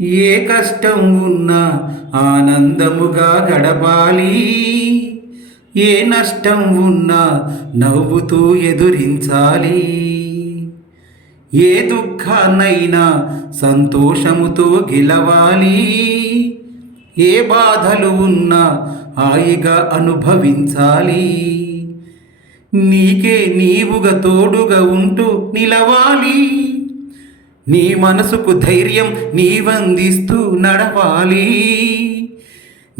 ఏ కష్టం ఉన్నా ఆనందముగా గడపాలి. ఏ నష్టం ఉన్నా నవ్వుతూ ఎదురించాలి. ఏ దుఃఖాన్నైనా సంతోషముతో గెలవాలి. ఏ బాధలు ఉన్నా హాయిగా అనుభవించాలి. నీకే నీవుగా తోడుగా ఉంటూ నిలవాలి. నీ మనసుకు ధైర్యం నీవందిస్తూ నడవాలి.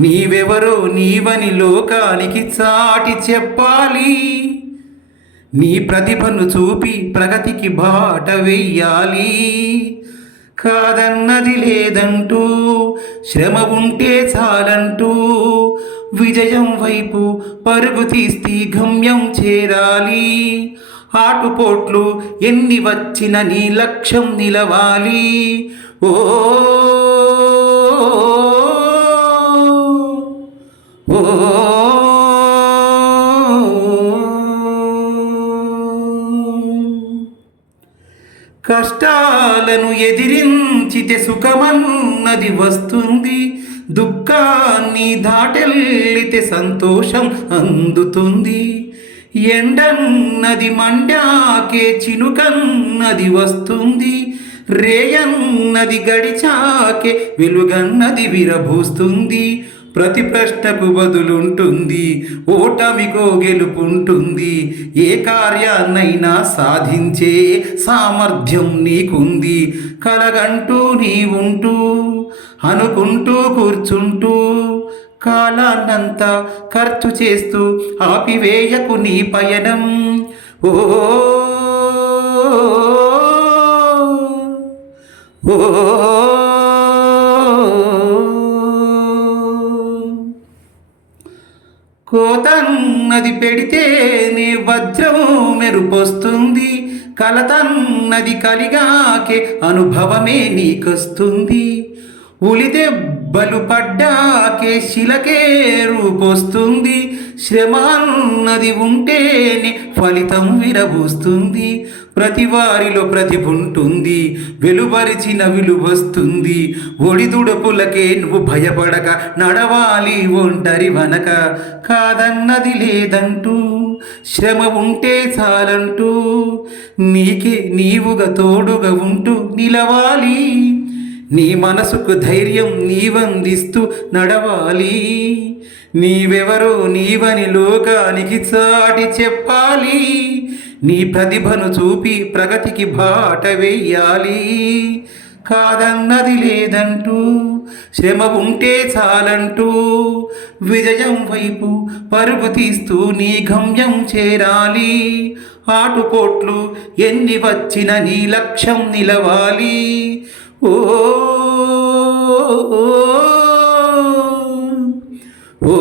నీవెవరో నీవని లోకానికి చాటి చెప్పాలి. నీ ప్రతిభను చూపి ప్రగతికి బాట వెయ్యాలి. కాదన్నది లేదంటూ శ్రమ ఉంటే చాలంటూ విజయం వైపు పరుగు తీస్తే గమ్యం చేరాలి. ఆటుపోట్లు ఎన్ని వచ్చిన నీ లక్ష్యం నిలవాలి. ఓ ఓ కష్టాలను ఎదిరించితే సుఖమన్నది వస్తుంది. దుఃఖాన్ని దాటెల్లితే సంతోషం అందుతుంది. ఎండన్నది మండాకే చినుకన్నది వస్తుంది. రేయన్నది గడిచాకే వెలుగన్నది విరబూస్తుంది. ప్రతి ప్రశ్నకు బదులుంటుంది, ఓటమికో గెలుపుంటుంది. ఏ కార్యాన్నైనా సాధించే సామర్థ్యం నీకుంది. కలగంటూ నీవుంటూ అనుకుంటూ కూర్చుంటూ కాలాన్నంతా ఖర్చు చేస్తూ ఆపివేయకు నీ పయనం. ఓ ఓ కోతన్నది పెడితేనే వజ్రం మెరుపొస్తుంది. కలతన్నది కలిగాకే అనుభవమే నీకొస్తుంది. ఉలిదెబ్బలు పడ్డాకే శిలకే రూపొస్తుంది. శ్రమ అన్నది ఉంటేనే ఫలితం విరబూస్తుంది. ప్రతి వారిలో ప్రతిభ ఉంటుంది, వెలువరిచిన విలువస్తుంది. ఒడిదుడుపులకే నువ్వు భయపడక నడవాలి ఒంటరి వనక. కాదన్నది లేదంటూ శ్రమ ఉంటే చాలంటూ నీకే నీవుగా తోడుగా ఉంటూ నిలవాలి. నీ మనసుకు ధైర్యం నీవందిస్తూ నడవాలి. నీవెవరో నీవని లోకానికి చాటి చెప్పాలి. నీ ప్రతిభను చూపి ప్రగతికి బాట వెయ్యాలి. కాదన్నది లేదంటూ శ్రమ ఉంటే చాలంటూ విజయం వైపు పరుగు తీస్తూ నీ గమ్యం చేరాలి. ఆటుపోట్లు ఎన్ని వచ్చిన నీ లక్ష్యం నిలవాలి. ఓ ఓ